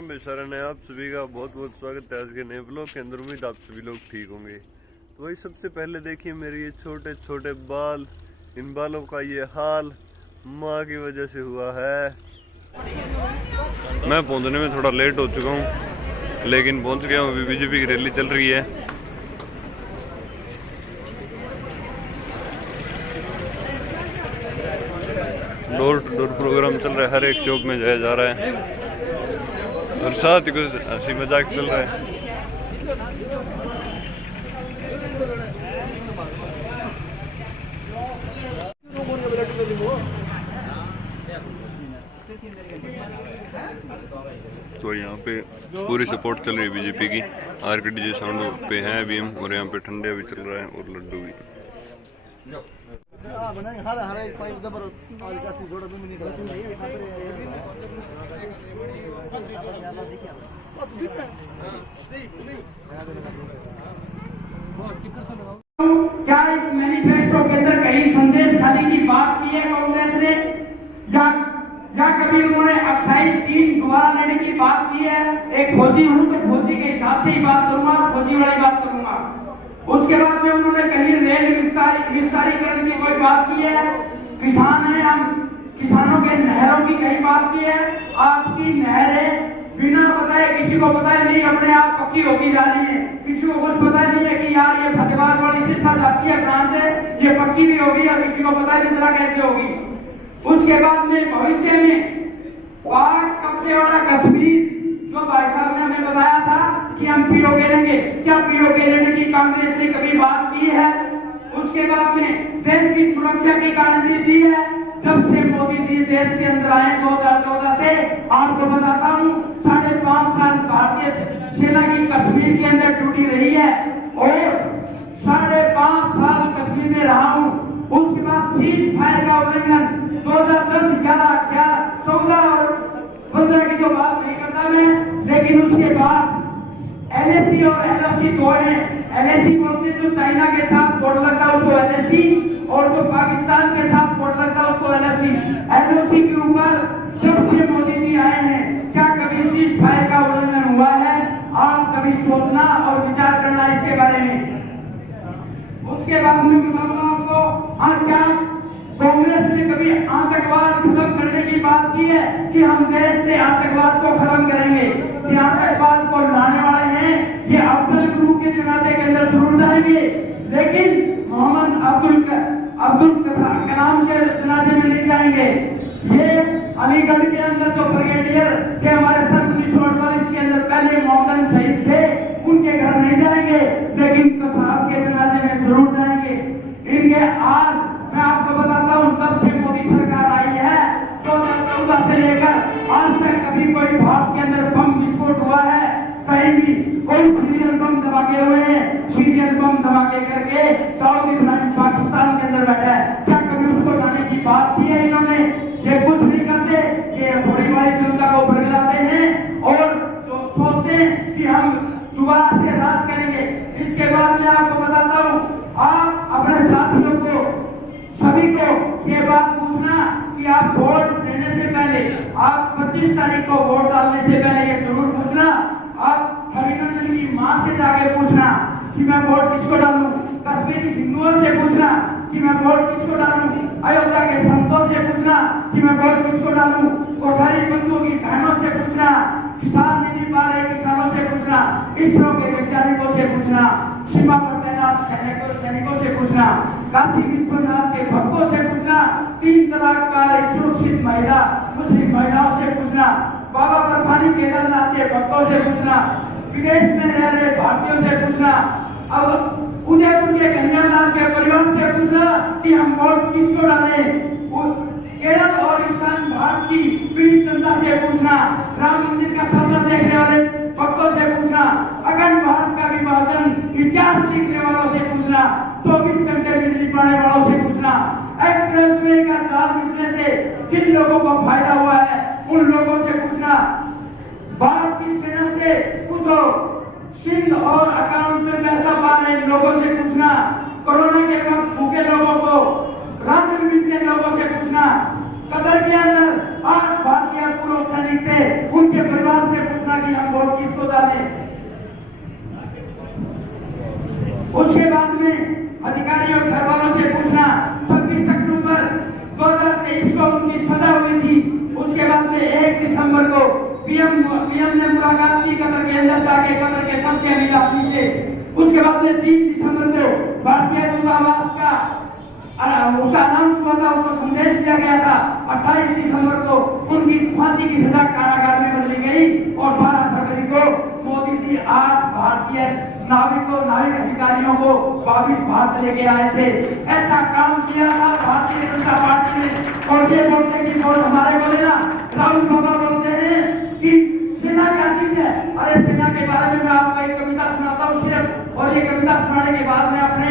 राम बेशरण है। आप सभी का बहुत बहुत स्वागत है आज के नए ब्लॉग के अंदर। उम्मीद आप सभी लोग ठीक होंगे। तो वही सबसे पहले देखिए मेरे ये छोटे छोटे बाल, इन बालों का ये हाल माँ की वजह से हुआ है। मैं पहुंचने में थोड़ा लेट हो चुका हूँ, लेकिन पहुंच गया हूँ। अभी बीजेपी की रैली चल रही है। डोर टू डोर प्रोग्राम चल रहा है, हर एक चौक में जाया जा रहा है और साथ ही कुछ हंसी मजाक चल रहा है। तो यहाँ पे पूरी सपोर्ट चल रही है बीजेपी की। आरकेडीजे साउंड पे है अभी हम, और यहाँ पे ठंडे भी चल रहा है और लड्डू भी। क्या इस मैनिफेस्टो के अंदर कहीं संदेश खाने की बात की है कांग्रेस ने, या कभी उन्होंने अक्साई चीन द्वारा लेने की बात की है? एक फौजी हूं तो फौजी के हिसाब से ही बात करूंगा, फौजी वाली बात करूंगा। उसके बाद में उन्होंने कहीं रेल विस्तारीकरण की कोई बात की है? किसान है हम, किसानों के नहरों की कहीं बात की है? आपकी नहरें बिना बताए, किसी को पता ही नहीं, अपने आप पक्की होती जा रही है। किसी को कुछ पता नहीं है कि यार ये फतेहाबाद वाली सिरसा जाती है फ्रांस से, ये पक्की भी होगी, और किसी को पता ही नहीं चला कैसे होगी। उसके बाद में भविष्य में पाक कब्जे वाला कश्मीर, जो भाई साहब ने हमें बताया था कि हम पीओके लेंगे, क्या पीओके लेने की कांग्रेस ने कभी बात की है? उसके बाद में देश की सुरक्षा की गारंटी दी है। जब से मोदी जी देश के अंदर आए 2014 से, आपको बताता हूँ 5.5 साल भारतीय सेना की कश्मीर के अंदर ड्यूटी रही है, और 5.5 साल कश्मीर में रहा हूँ। उसके बाद सीज फायर का उल्लंघन 2010, 11, 14 और 15 की जो बात नहीं करता मैं, लेकिन उसके बाद एलएसी और एलओसी दो है। एलएसी बोलते जो चाइना के साथ बॉर्डर लगता है उसको एलएसी, और जो पाकिस्तान के साथ बॉर्डर लगता है उसको एलओसी। एलओसी के ऊपर जब से मोदी जी आए हैं, क्या कभी सीज फायर का उल्लंघन हुआ है? आप कभी सोचना और विचार करना इसके बारे में। उसके बाद मैं बताऊंगा आपको, क्या कांग्रेस ने कभी आतंकवाद खत्म करने की बात की है कि हम देश से आतंकवाद को खत्म करेंगे? कि आतंकवाद को लाने वाले हैं ये अफजल गुरु के जनाजे के अंदर जरूर जाएंगे, लेकिन मोहम्मद अब्दुल कलाम के जनाजे में नहीं जाएंगे। ये अलीगढ़ के अंदर जो ब्रिगेडियर थे हमारे सन 1948 के अंदर पहले मोहम्मद शहीद थे, उनके घर नहीं जाएंगे, लेकिन कसाब के जनाजे में जरूर जाएंगे। इनके आज मैं आपको बताता हूँ, तब से मोदी सरकार आई है 2014 से लेकर आज तक कभी कोई भारत के अंदर बम विस्फोट हुआ है? कहीं भी कोई सीरियल बम धमाके हुए हैं? सीरियल बम धमाके करके दाऊद इब्राहिम पाकिस्तान के अंदर बैठा है, क्या कभी उसको लाने की बात की है इन्होंने? ये कुछ नहीं करते, ये थोड़ी बड़ी जनता को बरगलाते हैं और सोचते हैं कि हम दोबारा से राज करेंगे। इसके बाद मैं आपको बताता हूँ, आप अपने साथियों को, सभी को ये बात पूछना कि आप वोट देने से पहले, आप 25 तारीख को वोट डालने से पहले ये जरूर पूछना, आप अभिनंदन की मां से जाके पूछना कि मैं वोट किसको डालूं, कश्मीरी हिंदुओं से पूछना कि मैं वोट किसको डालूं, अयोध्या के संतों से पूछना कि मैं वोट किसको डालूं, कोठारी बंधुओं की बहनों से पूछना, किसान नहीं पा रहे किसानों से पूछना, इसरो के वैज्ञानिकों से पूछना, सीमा पर तैनात सैनिकों से पूछना, काशी विश्वनाथ के भक्तों से पूछना, 3 तलाक वाले सुरक्षित महिला मुस्लिम महिलाओं से पूछना, बाबा बर्फानी केदारनाथ के भक्तों से पूछना, विदेश में रह रहे भारतीयों से पूछना, अब उदयपुर के कन्यालाल के परिवार से पूछना कि हम वोट किसको डालें, केरल और ईशान भारत की पीड़ित जनता से पूछना, राम मंदिर का सपना देखने वाले भक्तों से पूछना, अखंड भारत का विभाजन इतिहास लिखने वालों से पूछना, 24 घंटे बिजली पाने वालों से पूछना, एक्सप्रेस वे का जाल बिछने से जिन लोगों को फायदा हुआ है उन लोगों से पूछना, भारत की सेना से पूछो, सिंध और अकाउंट में पैसा पा रहे लोगों से पूछना, कोरोना के वक्त भूखे लोगों को राशन मिलते लोगों से पूछना, कतर के अंदर 8 भारतीय पूर्व सैनिक थे, उनके परिवार से पूछना वाले हैं। उसके बाद में अधिकारी और घर वालों से पूछना 26 अक्टूबर 2023 को उनकी सजा हुई थी। उसके बाद में 1 दिसंबर को पीएम ने मुलाकात की कतर के अंदर जाके, कतर के सबसे अमीर आदमी से। उसके बाद में 3 दिसंबर को भारतीय दूतावास का उसका अनाउंस हुआ था, उसको संदेश दिया गया था। 28 दिसंबर को उनकी फांसी की सजा कारागार में बदली गई और 12 फरवरी को मोदी जी 8 भारतीय नाविक अधिकारियों को वापिस भारत लेके आए थे। ऐसा काम किया था भारतीय जनता पार्टी ने। और ये बोलते कि वोट हमारे बोले ना, राहुल बाबा बोलते हैं कि सेना क्या चीज है। अरे सेना के बारे में मैं आपको एक कविता सुनाता हूँ सिर्फ, और ये कविता सुनाने के बाद में अपने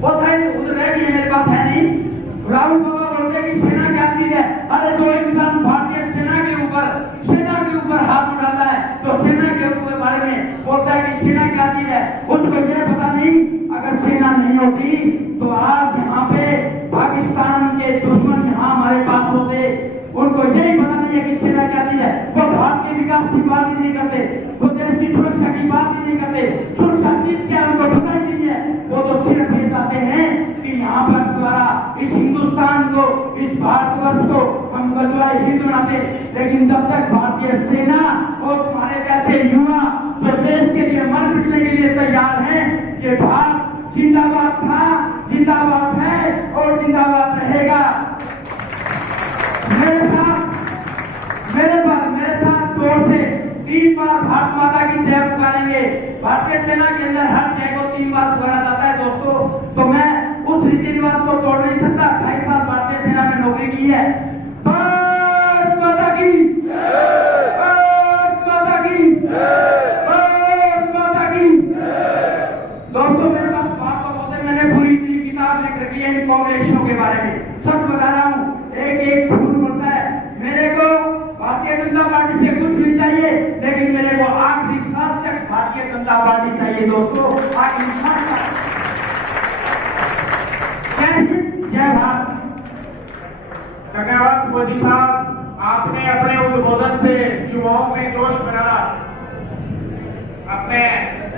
वो शायद उधर रह गई है, मेरे पास है नहीं। राहुल बाबा बोलते हैं कि सेना क्या चीज है। अरे जो इंसान भारतीय सेना के ऊपर हाथ उठाता है तो सेना के ऊपर बारे में बोलता है कि सेना क्या चीज है, उसको ये पता नहीं अगर सेना नहीं होती तो आज यहाँ पे पाकिस्तान के दुश्मन यहाँ हमारे पास होते। उनको यही पता नहीं है कि सेना क्या चीज है। वो भारत के विकास की बात ही नहीं करते, वो देश की सुरक्षा की बात ही नहीं करते। सुरक्षा चीज क्या उनको पता ही नहीं है। वो तो सिर्फ ये चाहते हैं कि यहाँ पर द्वारा इस हिंदुस्तान को, इस भारतवर्ष को हम गजवाए हिंद बनाते। लेकिन जब तक भारतीय सेना और तुम्हारे जैसे युवा जो देश के लिए मर मिटने के लिए तैयार हैं, ये भारत जिंदाबाद था, जिंदाबाद है और जिंदाबाद रहेगा। मेरे साथ जोर से 3 बार भारत माता की जय पुकारेंगे। भारतीय सेना के अंदर हर जय को 3 बार पुकारा जाता है दोस्तों। तो मैं उस रीति रिवाज को तोड़ नहीं सकता। 28 साल भारतीय सेना में नौकरी की है। भारत माता की, भारत माता की, भारत माता की। दोस्तों मेरे पास बात तो बहुत है, मैंने पूरी किताब लिख रखी है इन कांग्रेसियों के बारे में। सच बता रहा हूँ, एक झूठ बोलता है। मेरे को भारतीय जनता पार्टी से कुछ नहीं चाहिए, लेकिन मेरे को आखिरी सांस तक भारतीय जनता पार्टी चाहिए दोस्तों, आखिरी सांस तक। जय हिंद, जय भारत। धन्यवाद फौजी साहब, आपने अपने उद्बोधन से युवाओं में जोश भरा। अपने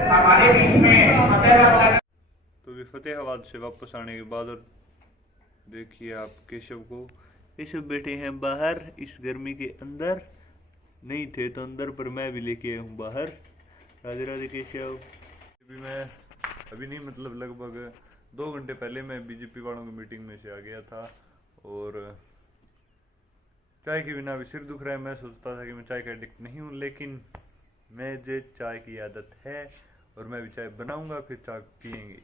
हमारे बीच में फतेहाबाद तो फतेहाबाद से वापस आने के बाद और देखिए आप केशव को, केशव बैठे हैं बाहर इस गर्मी के अंदर। नहीं थे तो अंदर, पर मैं भी लेके आया हूँ बाहर। राधे राधे केशव। अभी नहीं मतलब लगभग 2 घंटे पहले मैं बीजेपी वालों की मीटिंग में से आ गया था और चाय के बिना भी सिर दुख रहा है। मैं सोचता था कि मैं चाय का एडिक्ट नहीं हूँ, लेकिन मुझे चाय की आदत है और मैं भी चाय बनाऊंगा, फिर चाय पियेंगे।